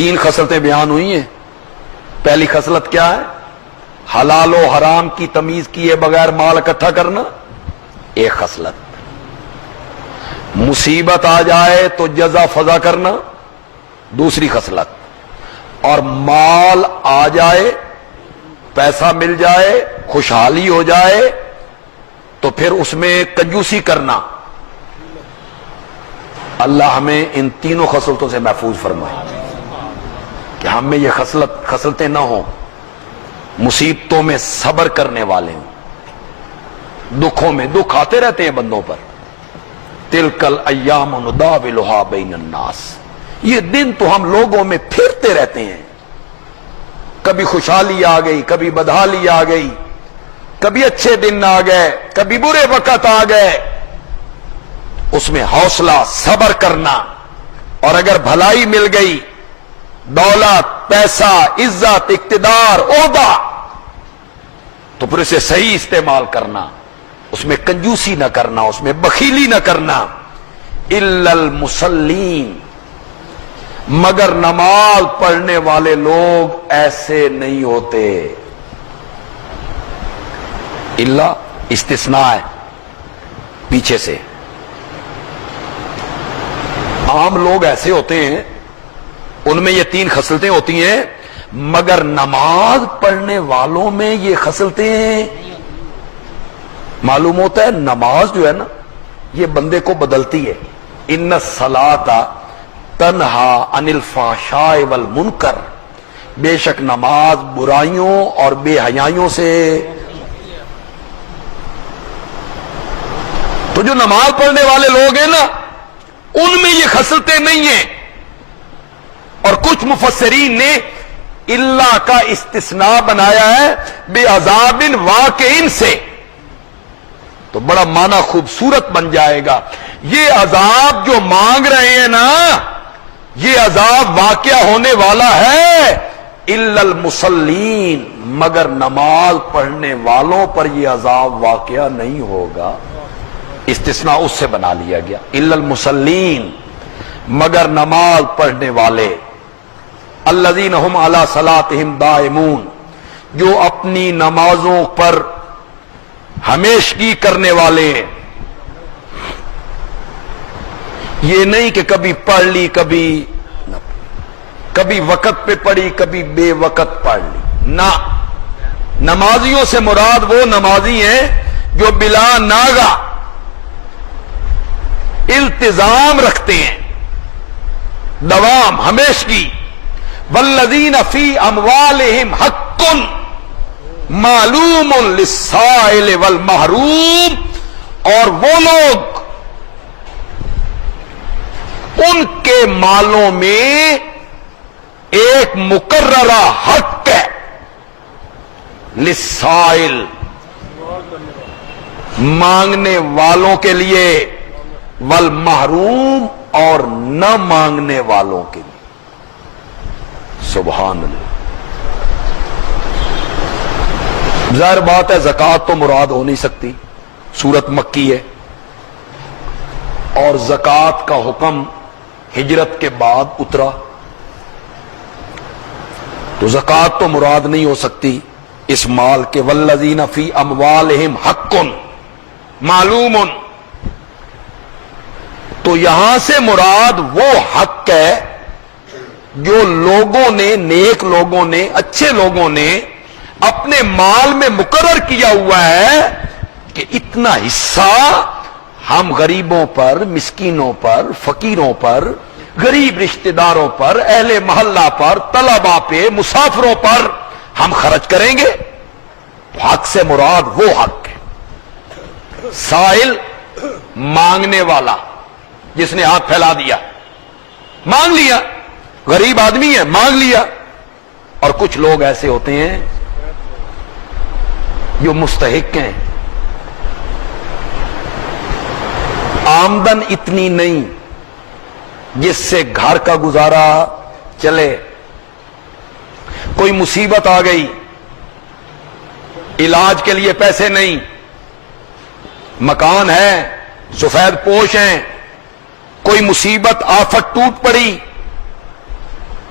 3 خصلتیں بیان ہوئی ہیں. پہلی خصلت کیا ہے؟ حلال و حرام کی تمیز کیے بغیر مال اکٹھا کرنا. ایک خصلت. مصیبت آ جائے تو جزا فضا کرنا. دوسری خصلت. اور مال آ جائے، پیسہ مل جائے، خوشحالی ہو جائے تو پھر اس میں کنجوسی کرنا. اللہ ہمیں ان تینوں خصلتوں سے محفوظ فرمائے کہ ہم میں یہ خصلتیں نہ ہوں. مصیبتوں میں صبر کرنے والے ہوں. دکھوں میں دکھ آتے رہتے ہیں بندوں پر. تلک الایام نداولها بین الناس. یہ دن تو ہم لوگوں میں پھرتے رہتے ہیں. کبھی خوشحالی آ گئی، کبھی بدحالی آ گئی، کبھی اچھے دن آ گئے، کبھی برے وقت آ گئے. اس میں حوصلہ، صبر کرنا. اور اگر بھلائی مل گئی، دولت، پیسہ، عزت، اقتدار، عہدہ، تو پھر اسے صحیح استعمال کرنا. اس میں کنجوسی نہ کرنا، اس میں بخیلی نہ کرنا. الا المصلین، مگر نماز پڑھنے والے لوگ ایسے نہیں ہوتے. الا استثناء ہے پیچھے سے. عام لوگ ایسے ہوتے ہیں، ان میں یہ 3 خصلتیں ہوتی ہیں، مگر نماز پڑھنے والوں میں یہ خصلتیں. معلوم ہوتا ہے نماز جو ہے نا، یہ بندے کو بدلتی ہے. ان الصلاۃ تنہا عن الفحشاء والمنکر. بے شک نماز برائیوں اور بے حیائیوں سے. تو جو نماز پڑھنے والے لوگ ہیں نا، ان میں یہ خصلتیں نہیں ہیں. اور کچھ مفسرین نے اللہ کا استثناء بنایا ہے بے عذاب واقع سے. تو بڑا معنی خوبصورت بن جائے گا. یہ عذاب جو مانگ رہے ہیں نا، یہ عذاب واقع ہونے والا ہے. الا المصلین، مگر نماز پڑھنے والوں پر یہ عذاب واقع نہیں ہوگا. استثناء اس سے بنا لیا گیا. الا المصلین، مگر نماز پڑھنے والے. الذین هم علی صلاتهم دائمون، جو اپنی نمازوں پر ہمیشگی کرنے والے ہیں. یہ نہیں کہ کبھی پڑھ لی، کبھی وقت پہ پڑھی، کبھی بے وقت پڑھ لی. نہ، نمازیوں سے مراد وہ نمازی ہیں جو بلا ناغہ التزام رکھتے ہیں، دوام، ہمیشگی. والذین فی اموالہم حق معلوم للسائل والمحروم، اور وہ لوگ، ان کے مالوں میں ایک مقررہ حق ہے. للسائل، مانگنے والوں کے لیے، والمحروم، اور نہ مانگنے والوں کے لیے. سبحان اللہ. ظاہر بات ہے زکوٰۃ تو مراد ہو نہیں سکتی، سورت مکی ہے، اور زکوٰۃ کا حکم ہجرت کے بعد اترا، تو زکوٰۃ تو مراد نہیں ہو سکتی اس مال کے. والذین فی اموالہم حق معلوم، تو یہاں سے مراد وہ حق ہے جو لوگوں نے، نیک لوگوں نے، اچھے لوگوں نے اپنے مال میں مقرر کیا ہوا ہے کہ اتنا حصہ ہم غریبوں پر، مسکینوں پر، فقیروں پر، غریب رشتہ داروں پر، اہل محلہ پر، طلباء پہ، مسافروں پر ہم خرچ کریں گے. حق سے مراد وہ حق ہے. سائل، مانگنے والا، جس نے ہاتھ پھیلا دیا، مانگ لیا، غریب آدمی ہے، مانگ لیا. اور کچھ لوگ ایسے ہوتے ہیں جو مستحق ہیں، آمدن اتنی نہیں جس سے گھر کا گزارا چلے. کوئی مصیبت آ گئی، علاج کے لیے پیسے نہیں، مکان ہے، سفید پوش ہیں، کوئی مصیبت آفت ٹوٹ پڑی،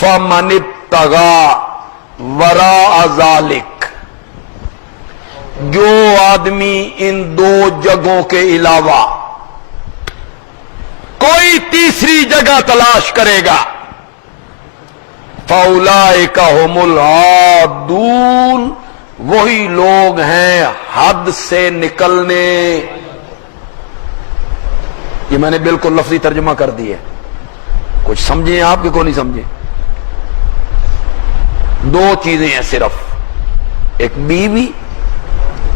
فمن ابتغى وراء ذلك، جو آدمی ان دو جگہوں کے علاوہ کوئی تیسری جگہ تلاش کرے گا، فاولئک ھم العادون، وہی لوگ ہیں حد سے نکلنے۔ یہ میں نے بالکل لفظی ترجمہ کر دی ہے، کچھ سمجھیں آپ کہ کو نہیں سمجھیں؟ دو چیزیں ہیں صرف، ایک بیوی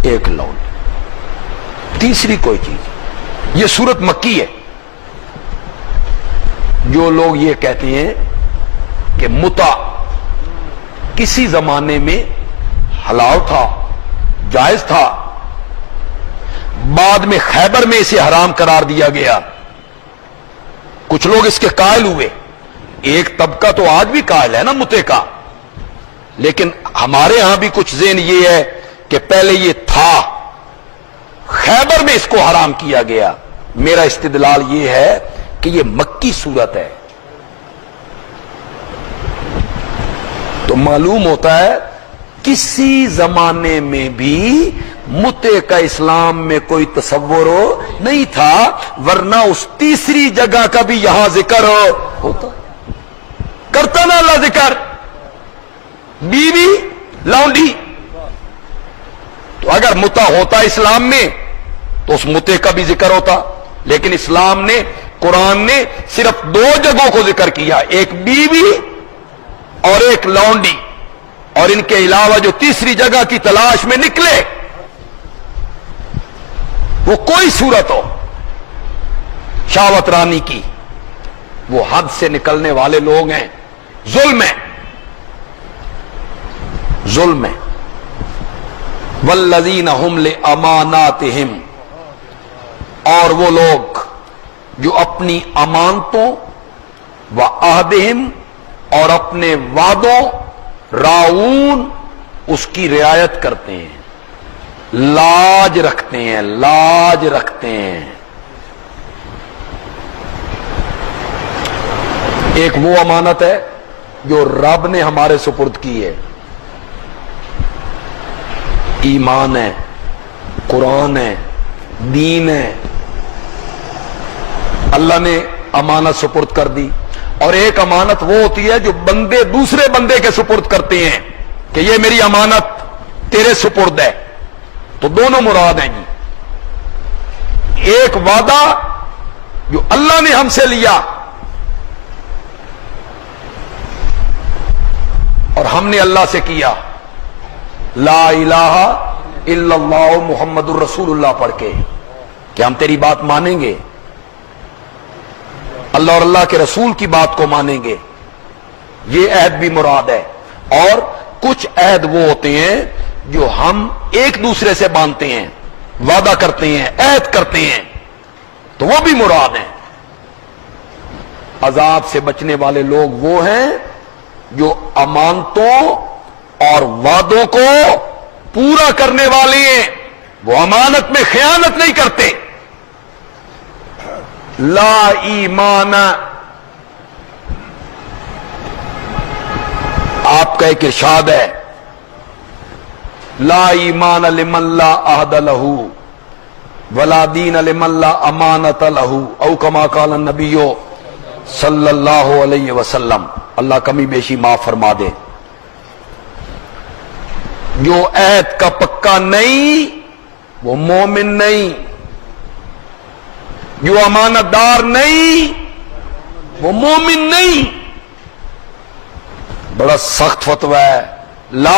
ایک لونڈی، تیسری کوئی چیز۔ یہ سورت مکی ہے۔ جو لوگ یہ کہتے ہیں کہ متع کسی زمانے میں حلال تھا، جائز تھا، بعد میں خیبر میں اسے حرام قرار دیا گیا، کچھ لوگ اس کے قائل ہوئے۔ ایک طبقہ تو آج بھی قائل ہے نا متع کا، لیکن ہمارے ہاں بھی کچھ ذہن یہ ہے کہ پہلے یہ تھا، خیبر میں اس کو حرام کیا گیا۔ میرا استدلال یہ ہے کہ یہ مکی صورت ہے، تو معلوم ہوتا ہے کسی زمانے میں بھی متع کا اسلام میں کوئی تصور نہیں تھا، ورنہ اس تیسری جگہ کا بھی یہاں ذکر ہوتا، کرتا نا اللہ ذکر، بیوی لونڈی۔ تو اگر متع ہوتا اسلام میں تو اس متع کا بھی ذکر ہوتا، لیکن اسلام نے، قرآن نے صرف دو جگہوں کو ذکر کیا، ایک بیوی اور ایک لونڈی، اور ان کے علاوہ جو تیسری جگہ کی تلاش میں نکلے وہ کوئی صورت ہو شہوت رانی کی، وہ حد سے نکلنے والے لوگ ہیں، ظلم ہے، ظلم ہے۔ والذین ھم لاماناتہم، اور وہ لوگ جو اپنی امانتوں وعہدہم، اور اپنے وعدوں، راعون، اس کی رعایت کرتے ہیں، لاج رکھتے ہیں، لاج رکھتے ہیں۔ ایک وہ امانت ہے جو رب نے ہمارے سپرد کی ہے، ایمان ہے، قرآن ہے، دین ہے، اللہ نے امانت سپرد کر دی۔ اور ایک امانت وہ ہوتی ہے جو بندے دوسرے بندے کے سپرد کرتے ہیں کہ یہ میری امانت تیرے سپرد ہے، تو دونوں مراد ہیں جی۔ ایک وعدہ جو اللہ نے ہم سے لیا اور ہم نے اللہ سے کیا، لا الہ الا اللہ محمد الرسول اللہ پڑھ کے، کہ ہم تیری بات مانیں گے، اللہ اور اللہ کے رسول کی بات کو مانیں گے، یہ عہد بھی مراد ہے۔ اور کچھ عہد وہ ہوتے ہیں جو ہم ایک دوسرے سے باندھتے ہیں، وعدہ کرتے ہیں، عہد کرتے ہیں، تو وہ بھی مراد ہیں۔ عذاب سے بچنے والے لوگ وہ ہیں جو امانتوں اور وعدوں کو پورا کرنے والے ہیں، وہ امانت میں خیانت نہیں کرتے۔ لا ایمان، آپ کا ایک ارشاد ہے، لا ایمان لمن لا عہد لہ ولا دین لمن لا امانت لہ، او کما قال النبی صلی اللہ علیہ وسلم۔ اللہ کمی بیشی معاف فرما دے۔ جو عہد کا پکا نہیں وہ مومن نہیں، جو امانت دار نہیں وہ مومن نہیں۔ بڑا سخت فتویٰ ہے۔